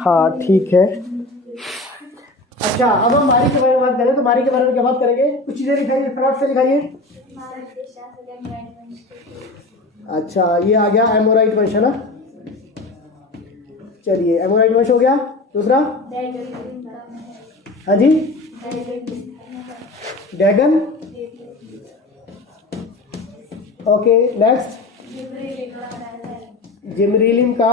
हाँ ठीक है। अच्छा अब हम मारी के बारे में बात करें तो मारी के बारे में क्या बात करेंगे? कुछ चीज़ें लिखाइए, फटाफट से लिखाइए। अच्छा ये आ गया एमोराइट वंश है ना। चलिए एमोराइट वंश हो गया। दूसरा हाँ जी डैगन। ओके नेक्स्ट जिमरीलिम का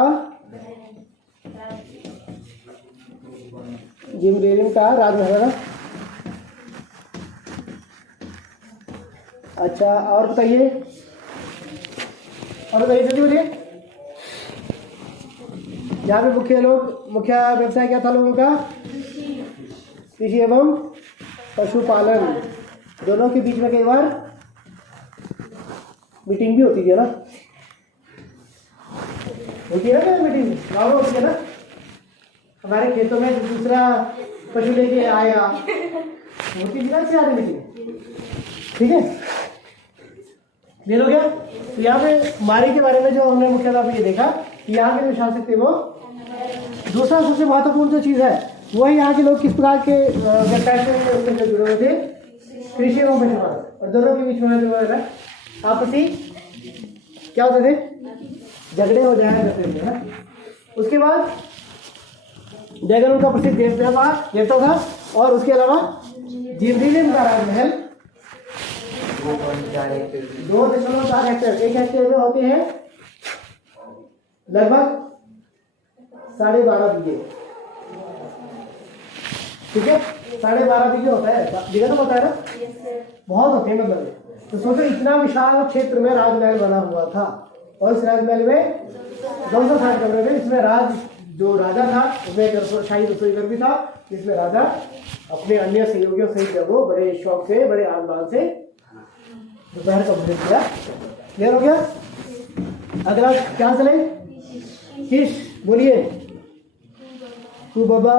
राजमहल है ना। अच्छा और बताइए जल्दी बोलिए। यहाँ पे मुख्य व्यवसाय क्या था लोगों का? कृषि एवं पशुपालन। दोनों के बीच में कई बार मीटिंग भी होती थी ना। होती है ना मीटिंग, गाँव में होती है ना। हमारे खेतों में दूसरा पशु लेके आएगा, होती थी ना सारी मीटिंग। ठीक है क्लियर हो गया। तो यहाँ पे मारी के बारे में जो हमने मुख्यतः ये देखा कि यहाँ के जो शासक थे वो। दूसरा सबसे महत्वपूर्ण जो चीज़ है वो है यहाँ के लोग किस प्रकार के व्यवसाय से जुड़े हुए थे? कृषि एवं पशुपालन। और दोनों के बीच में जो है आपसी क्या होते थे? झगड़े हो जाया करते थे ना। उसके बाद डैगन उनका प्रसिद्ध देवता था। और उसके अलावा जिमरीलिम का राजमहल 2.4 हेक्टेयर, 1 हेक्टेयर में होते हैं लगभग 12.5 बीघे। ठीक है 12.5 बीघे होता है, बीघा तो होता है ना, बहुत होते हैं मतलब। तो सोचो इतना विशाल क्षेत्र में राजमहल बना हुआ था और इस राजमहल में 260 कमरे में। इसमें जो राजा था उसमें एक शाही रसोई घर भी था जिसमें राजा अपने अन्य सहयोगियों सहित जब वो बड़े शौक से बड़े आनंद से दोपहर का भोजन किया। क्लियर हो गया। अगला क्या चले? किस बोलिए। कुबबा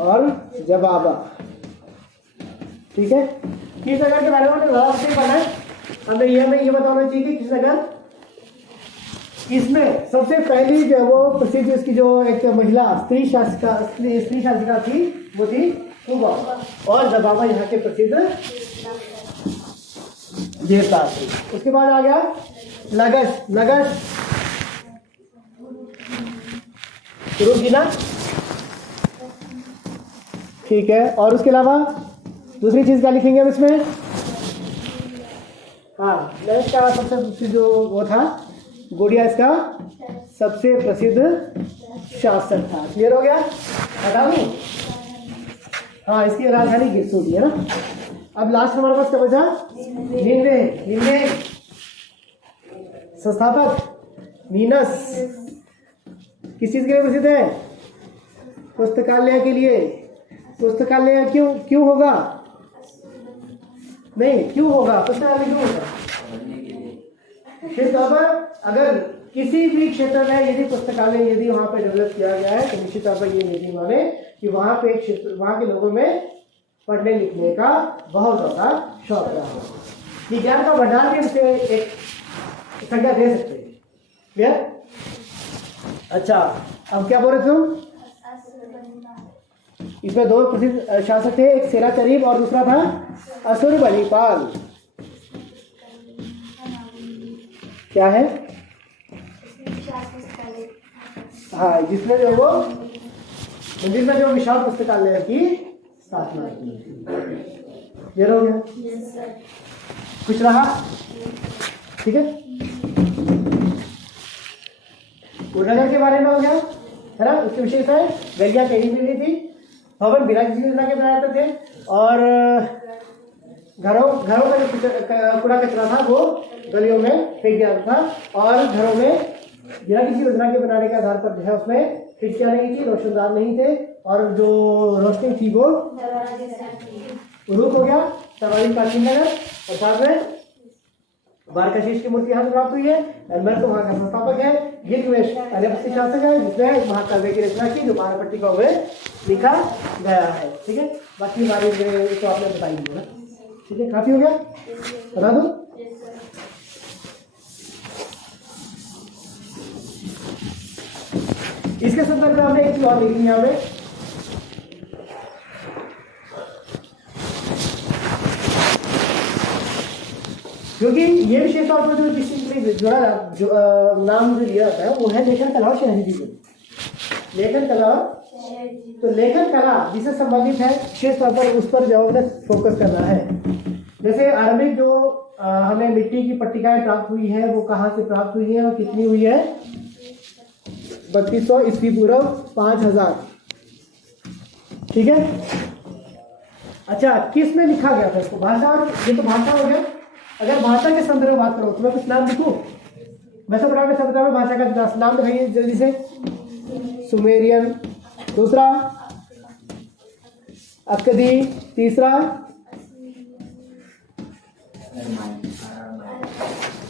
और जबाबा। ठीक है किस नगर के बारे में ज़्यादा पढ़ना है हमें ये बताना चाहिए कि किस नगर। इसमें सबसे पहली जो वो प्रसिद्ध इसकी जो एक महिला स्त्री शासिका थी वो थी कुबा। और जबाबा यहाँ के प्रसिद्ध देवता थे। उसके बाद आ गया लगश रुगिना। ठीक है और उसके अलावा दूसरी चीज क्या लिखेंगे हम इसमें? हाँ लगश का सबसे प्रसिद्ध जो वो था गोडिया इसका सबसे प्रसिद्ध शासक था। क्लियर हो गया। हटा दूं? हाँ इसकी राजधानी गिरसू थी है ना। अब लास्ट हमारे पास क्या बचा? निन्वे संस्थापक मीनस किस चीज के लिए प्रसिद्ध है? पुस्तकालय के लिए। पुस्तकालय क्यों होगा? नहीं क्यों होगा पुस्तकालय क्यों होगा? निश्चित तौर पर अगर किसी भी क्षेत्र में यदि पुस्तकालय यदि वहां पे डेवलप किया गया है तो निश्चित तौर पर ये नहीं माने कि वहां पे क्षेत्र वहां के लोगों में पढ़ने लिखने का बहुत ज्यादा शौक रहा। विज्ञान का भंडार भी उसे एक संज्ञा दे सकते हैं। क्लियर। अच्छा अब क्या बोल रहे तुम? इसमें दो प्रसिद्ध शासक थे, एक सेनाचरीब और दूसरा था असुरबलिपाल। क्या है? हाँ जिसमें जो वो मंदिर में जो विशाल पुस्तकालय की स्थापना की। ये हो गया कुछ रहा? ठीक है नगर के बारे में हो गया है ना। उसकी विशेषता है गलियां कहीं भी नहीं थी, भवन बिना किसी योजना के बनाए जाते थे और घरों का जो कूड़ा कचरा था वो गलियों में फेंक दिया था और घरों में बिना किसी योजना के बनाने के आधार पर जो है उसमें खिड़कियां नहीं थी, रोशनदान नहीं थे और जो रोशनी थी वो रूप हो गया। सर्वाधिक प्राचीन नगर और साथ में द्वारकाशीष की मूर्ति यहाँ से प्राप्त हुई है। एल्बर तो वहाँ का संस्थापक है। गिलगामेश अरब शासक है जिसने महाकाव्य की रचना की जो महापट्टिका में लिखा गया है। ठीक है बाकी हमारे तो आपने बताई दी ना। ठीक है काफी हो गया बता दो। इसके संदर्भ में हमने एक चीज और लिखी यहाँ पे, क्योंकि ये विशेष तौर पर जो जिस चीज के लिए जोड़ा नाम जो लिया जाता है वो है लेखन कला और शहरी जीवन। लेखन कला, तो लेखन कला जिससे संबंधित है विशेष तौर पर उस पर जो हमें फोकस करना है। जैसे आरंभिक जो हमें मिट्टी की पट्टिकाएं प्राप्त हुई है वो कहाँ से प्राप्त हुई है और कितनी हुई है? 3200 ईस्वी पूर्व 5000, ठीक है। अच्छा, किस में लिखा गया था इसको? भाषा, ये तो भाषा हो गया। अगर भाषा के संदर्भ में बात करो तो मैं कुछ नाम लिखूं? मेसोपोटामिया सभ्यता में भाषा का नाम दिखाइए जल्दी से। सुमेरियन, दूसरा अक्कदी, तीसरा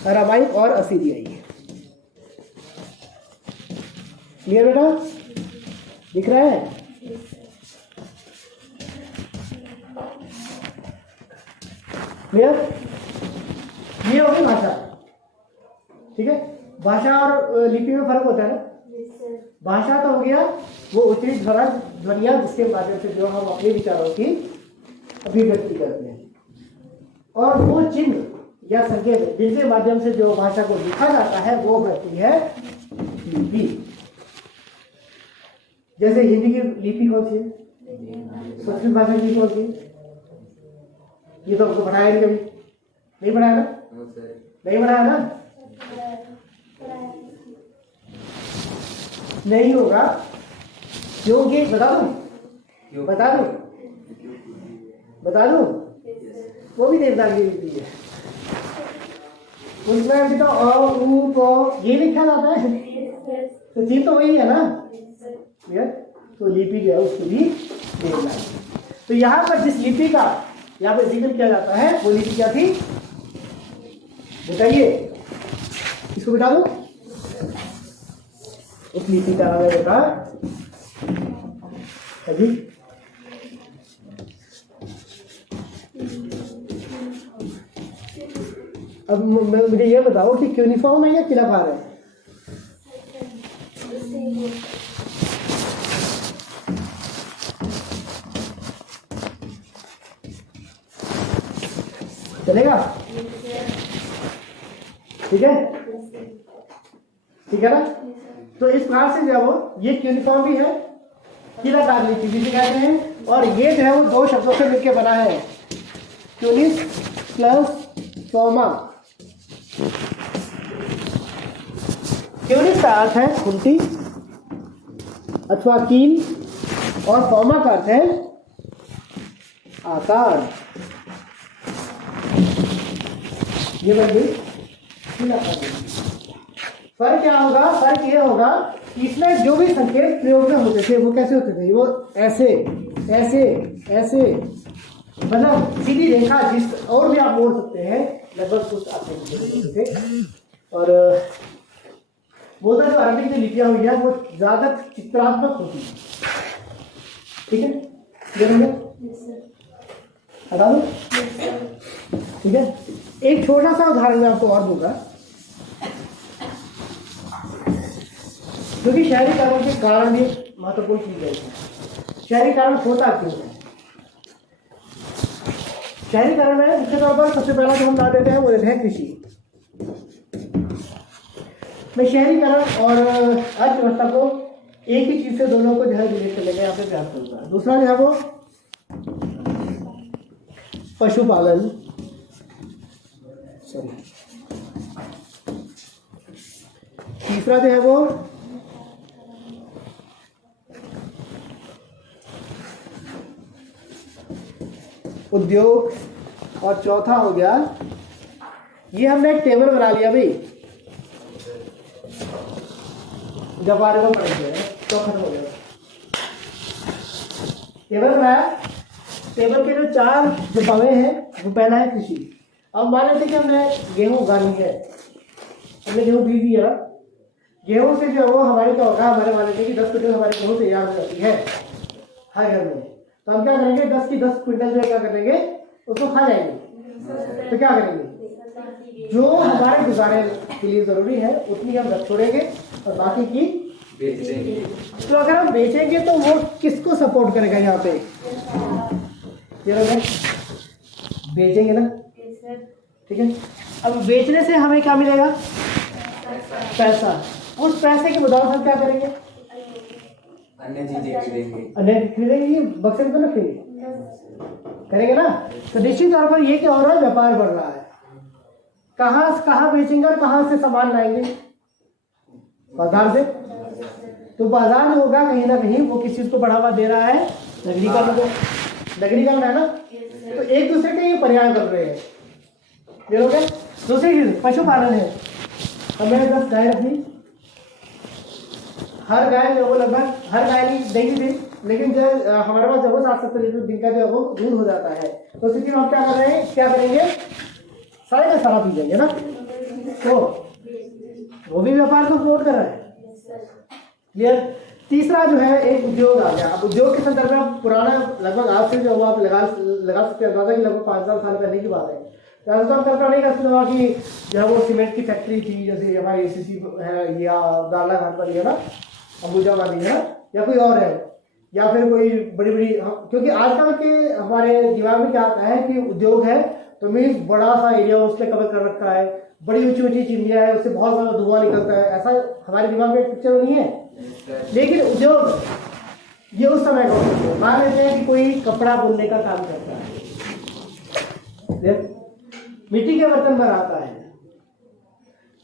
अरामाइक और असीरियाई। क्लियर बेटा? दिख रहा है? क्लियर? ये होगी भाषा, ठीक है। भाषा और लिपि में फर्क होता है ना। भाषा तो हो गया वो उचित ध्वनियां जिसके माध्यम से जो हम अपने विचारों की अभिव्यक्ति करते हैं, और वो चिन्ह या संकेत जिनके माध्यम से जो भाषा को लिखा जाता है वो होती है लिपि। जैसे हिंदी की लिपि कौन सी है? संस्कृत भाषा की कौन सी? ये तो आपको पढ़ाया नहीं, कभी नहीं पढ़ाया ना? नहीं पढ़ाया ना? नहीं होगा क्योंकि बता दूं वो भी देवदार की लिपि है। उसमें भी तो अ उ प ये लिखा जाता है, तो चीज तो वही है ना। तो लिपि जो है उसको भी देवदार। तो यहाँ पर जिस लिपि का यहाँ पर जिक्र किया जाता है वो लिपि क्या थी बताइए? इसको बता दो। उस लिपि का नाम है बेटा अभी अब मुझे ये बताओ कि क्यूनिफॉर्म है या किलाकार है? चलेगा? ठीक है, ठीक है ना। तो इस प्रकार से जो वो ये यूनिफॉर्म भी है, किलाकार लिपि जिसे कहते हैं, और ये जो है वो दो शब्दों से मिलकर बना है, क्यूनिस प्लस फॉर्मा। क्यूनिस का अर्थ है खुंटी अथवा कील, और फॉर्मा का अर्थ है आकार। ये बन गई किलाकार। फर्क क्या होगा? फर्क ये होगा कि इसमें जो भी संकेत प्रयोग में होते थे वो कैसे होते थे? वो ऐसे ऐसे ऐसे, मतलब सीधी रेखा जिस और भी आप मोड़ सकते हैं, लगभग कुछ आपके होते थे। और बोलता जो अरबिक जो लिपियां हुई है वो ज्यादा चित्रात्मक होती है, ठीक है। हटा दो, ठीक है। एक छोटा सा उदाहरण मैं आपको और दूंगा, क्योंकि शहरीकरण के कारण भी महत्वपूर्ण चीज है। शहरीकरण होता क्यों है? शहरीकरण में मुख्य तौर पर सबसे पहला जो हम नाम देते हैं वो देते हैं कृषि। मैं शहरीकरण और अर्थव्यवस्था को एक ही चीज से दोनों को जो है रिलेट करने का यहाँ पे प्रयास करूंगा। दूसरा जो है वो पशुपालन, तीसरा जो है वो उद्योग, और चौथा हो गया, ये हमने एक टेबल बना लिया भाई, जब बारे में पढ़ेंगे तो खत्म हो जाएगा। टेबल बनाया, टेबल के जो चार जो पवे हैं वो पहला है कृषि। अब मान लेते कि हमने गेहूं उगानी है, हमने गेहूं बीज दिया, गेहूं से जो वो हमारे क्या होगा, हमारे मान लेते कि 10 क्विंटल हमारी गेहूं तैयार हो जाती है हर घर में, तो हम क्या करेंगे 10 की 10 क्विंटल जो क्या करेंगे उसको खा जाएंगे। तो क्या करेंगे, जो हमारे गुजारे के लिए जरूरी है उतनी हम रख छोड़ेंगे और बाकी की तो अगर हम बेचेंगे तो वो किसको सपोर्ट करेगा यहाँ पे? ये लोग बेचेंगे ना, ठीक है। अब बेचने से हमें क्या मिलेगा? पैसा। उस पैसे के बदौलत हम क्या करेंगे? अन्य चीजें खरीदेंगे। अन्य खरीदेंगे, बक्से में तो ना खरीदेंगे, करेंगे ना। तो निश्चित तौर पर ये क्या हो रहा है? व्यापार बढ़ रहा है। कहाँ बेचेंगे और कहाँ से सामान लाएंगे? बाजार से। तो बाजार में होगा कहीं ना कहीं वो किस चीज को बढ़ावा दे रहा है? नगरीकरण को। नगरीकरण है ना, तो एक दूसरे के ये पर्याय कर रहे हैं ये लोग। दूसरी चीज पशुपालन है। हमें 10 गाय रखनी, हर गाय जो वो लगभग हर गाय नहीं देगी थी, लेकिन जब हमारे पास जब वो 60-70 लीटर दिन का जो है वो दूध हो जाता है, तो उस स्थिति में हम क्या कर रहे हैं? क्या करेंगे? सारे का सारा पी जाएंगे ना, तो वो भी व्यापार को सपोर्ट कर रहा है। क्लियर। तीसरा जो है एक उद्योग आ गया। अब उद्योग के संदर्भ में पुराना लगभग आज से जो आप लगा सकते हैं कि लगभग 5,000 साल पहले की बात है। राजस्थान कल्पना नहीं कर सकता कि जो है वो सीमेंट की फैक्ट्री थी, जैसे हमारी ACC है या दारला घाट पर है ना, अंबुजा वाली है ना, या कोई और है, या फिर कोई बड़ी बड़ी, क्योंकि आजकल के हमारे दिमाग में क्या आता है कि उद्योग है तो मीन्स बड़ा सा एरिया उसने कवर कर रखा है, बड़ी ऊंची ऊंची चिमनियां है, उससे बहुत सारा धुआं निकलता है, ऐसा हमारे दिमाग में पिक्चर नहीं है। लेकिन उद्योग ये उस समय का मान लेते हैं कि कोई कपड़ा बुनने का काम करता है, मिट्टी के बर्तन बनाता है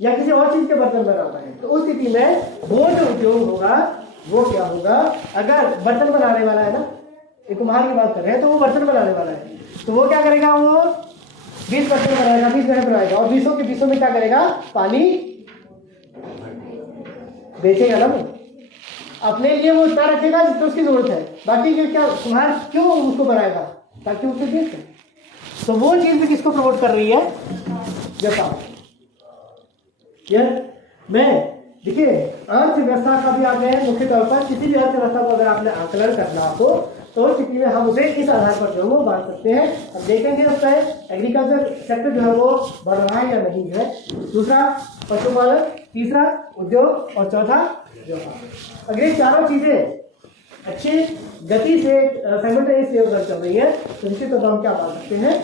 या किसी और चीज के बर्तन बनाता है, तो उस स्थिति में वो जो उद्योग होगा वो क्या होगा? अगर बर्तन बनाने वाला है ना, एक कुम्हार की बात कर रहे हैं, तो वो बर्तन बनाने वाला है, तो वो क्या करेगा? वो 20 बर्तन बनाएगा, 20 घड़े बनाएगा, और 20 के 20 में क्या करेगा? पानी बेचेगा ना। वो अपने लिए वो उतना रखेगा जितना उसकी जरूरत है, बाकी जो क्या कुम्हार क्यों उसको बनाएगा? ताकि उसको बेच सके। तो वो चीज भी किसको प्रमोट कर रही है? व्यापार। मैं देखिए अर्थव्यवस्था का भी आ गया है। मुख्य तौर पर किसी भी अर्थव्यवस्था को अगर आपने आकलन करना हो तो स्थिति में हम उसे इस आधार पर जो है वो बांट सकते हैं। अब देखेंगे उसका एग्रीकल्चर सेक्टर जो है वो बढ़ रहा है या नहीं है, दूसरा पशुपालन, तीसरा उद्योग और चौथा व्यापार। अगर ये चारों चीजें अच्छी गति से साइमल्टेनियसली अगर चल रही है तो निश्चित तौर पर हम क्या बात सकते हैं?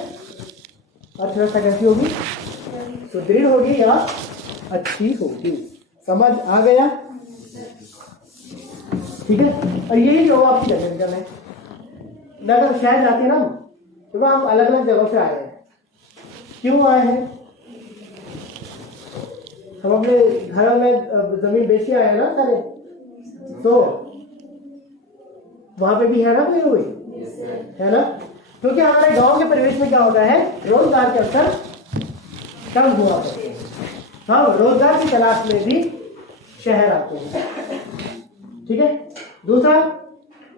अर्थव्यवस्था कैसी होगी? सुदृढ़ होगी या अच्छी होगी। समझ आ गया? ठीक है। और यही जो आपकी जगह है, अगर शहर जाते हैं ना तो आप अलग अलग जगहों से आए हैं। क्यों आए हैं? हम अपने घरों में जमीन बेच के आए हैं ना सारे, तो वहां पे भी है ना कोई है ना, क्योंकि हमारे गांव के परिवेश में क्या होता है? रोजगार के अवसर कम हुआ है, हम रोजगार की तलाश में भी शहर आते हैं। ठीक है। दूसरा,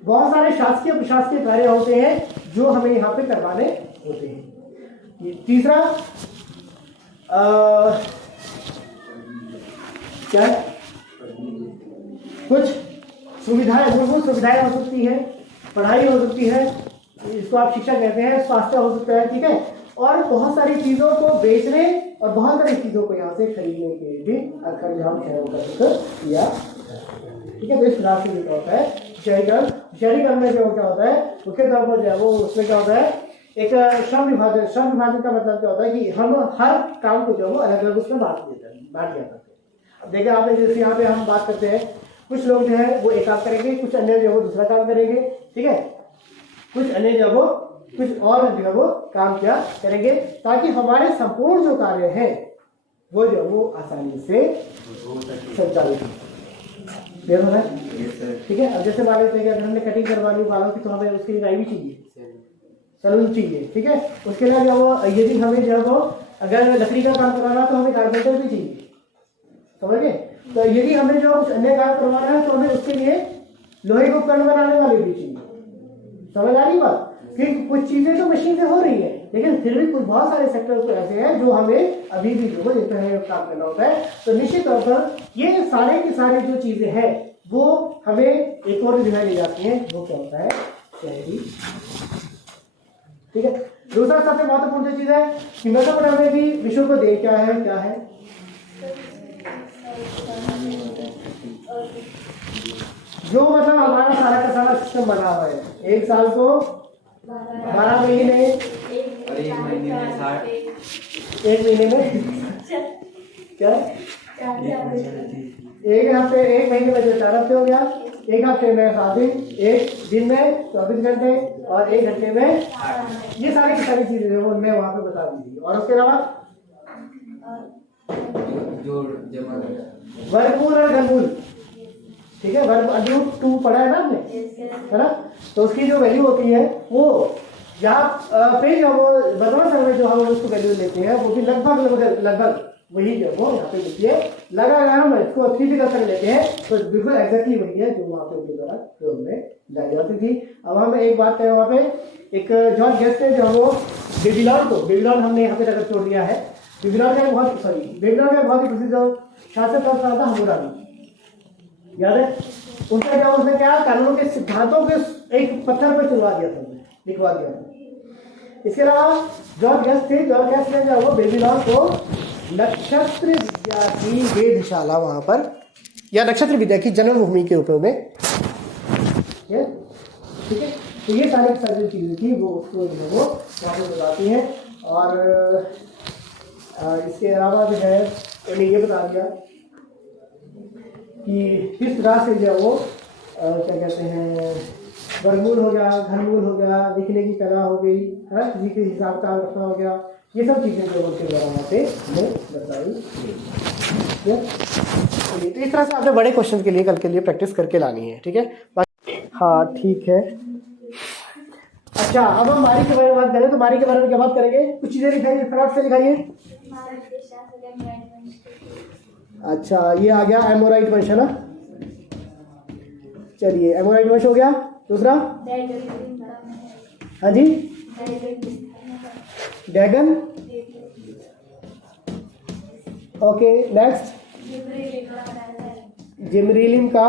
बहुत सारे शासकीय प्रशासकीय कार्य होते हैं जो हमें यहाँ पे करवाने होते हैं। तीसरा क्या कुछ सुविधाएं, मूलभूत सुविधाएं हो सकती है, पढ़ाई हो सकती है, इसको आप शिक्षा कहते हैं, स्वास्थ्य हो सकता है, ठीक है, और बहुत सारी चीजों को बेचने और बहुत सारी चीजों को यहाँ से खरीदने के लिए भी अखंड शहरों का जिक्र किया। ठीक है। तो इस प्रकार से क्या होता है शहरीकरण। शहरीकरण में जो क्या होता है मुख्य तौर पर जो है वो उसमें क्या होता है एक श्रम विभाजन। श्रम विभाजन का मतलब क्या होता है कि हम हर काम को जो है वो अलग अलग उसमें बांट दिया करते हैं। अब देखिए आपने जैसे यहाँ पे हम बात करते हैं, कुछ लोग जो है वो एक काम करेंगे, कुछ अन्य जो है वो दूसरा काम करेंगे, ठीक है, कुछ अन्य जो है वो कुछ और जो है वो काम क्या करेंगे, ताकि हमारे संपूर्ण जो कार्य है वो जो है वो आसानी से संचालित हो। क्लियर हो रहा है? ठीक है। अब जैसे मान लेते हैं कि अगर हमने कटिंग करवानी बालों की तो हमें उसके लिए नाई भी चाहिए, सैलून चाहिए, ठीक है। उसके लिए जो वो यदि हमें जो है वो अगर लकड़ी का काम करवाना तो हमें कारपेंटर भी चाहिए, समझ गए। तो यदि हमें जो कुछ अन्य काम करवाना है तो हमें उसके लिए लोहे को उपकरण बनाने वाले भी चाहिए। समझ आ रही बात? कि कुछ चीजें तो मशीन से हो रही है, लेकिन फिर भी कुछ बहुत सारे सेक्टर तो ऐसे हैं जो हमें अभी भी जो है काम करना होता है। तो निश्चित तौर पर ये सारे की सारी जो चीजें हैं वो हमें एक और जगह ले जाती हैं, वो क्या होता है शहरी। ठीक है। दूसरा सबसे महत्वपूर्ण जो चीज है कि मेसोपोटामिया की विश्व को देख क्या है जो मतलब हमारा सारा का सारा सिस्टम बना हुआ है, 1 साल को 12 महीने, और 1 महीने में 60, 1 महीने में क्या, 1 हफ्ते, 1 महीने में 4 हफ्ते हो गया, 1 हफ्ते में 7 दिन, 1 दिन में 24 घंटे और 1 घंटे में, ये सारी की सारी चीजें वो मैं वहां पे बता दी थी। और उसके अलावा जोड़ जमा वर्गमूल और घनमूल, ठीक है, वर्ग जो 2 पढ़ा है ना आपने, है ना, तो उसकी जो वैल्यू होती है वो यहाँ पे जो वो वर्तमान समय में जो हम उसको वैल्यू लेते हैं वो भी लगभग वही जो वो यहाँ पे लिखी है। लगा अगर हम इसको फिजिकल कर लेते हैं तो बिल्कुल एग्जैक्टली वही है जो वहाँ पे उनके द्वारा प्रयोग में लाई जाती थी। अब हम एक बात करें, वहाँ पे एक जॉर्ज गेस्ट है जो वो बेबीलोन हमने यहाँ पे रखा छोड़ दिया है। बेबीलोन का बहुत ही प्रसिद्ध जो शासक था हम्मुराबी, याद है, उसने क्या, उसने क्या कानूनों के सिद्धांतों के एक पत्थर पर चुनवा दिया था, लिखवा दिया था। इसके अलावा जॉर्ज गेस्ट ने जो वो बेबीलोन को नक्षत्र विद्या की वेधशाला वहां पर, या नक्षत्र विद्या की जन्मभूमि के रूप में, ठीक है, तो ये सारी चीजें थी वो उसको वो वहाँ पर बताती हैं। और इसके अलावा जो है उन्हें ये बता दिया कि किस प्रकार से जो है वो क्या कहते हैं, वर्गमूल हो गया, घनमूल हो गया, लिखने की कला हो गई, है जी के हिसाब का रखना हो गया, ये सब चीज़ें जो उनके द्वारा वहाँ पे हमें बताई। तो इस तरह से आपने बड़े क्वेश्चन के लिए कल के लिए प्रैक्टिस करके लानी है, ठीक है। हाँ ठीक है। अच्छा, अब हम बारी के बारे में बात करें तो बारी के बारे में क्या बात करेंगे, कुछ चीज़ें लिखाइए, फटाफट से लिखाइए। अच्छा, ये आ गया एमोराइट वंश, है ना। चलिए, एमोराइट वंश हो गया। दूसरा, हाँ जी, डैगन, ओके, नेक्स्ट जिमरीलिम का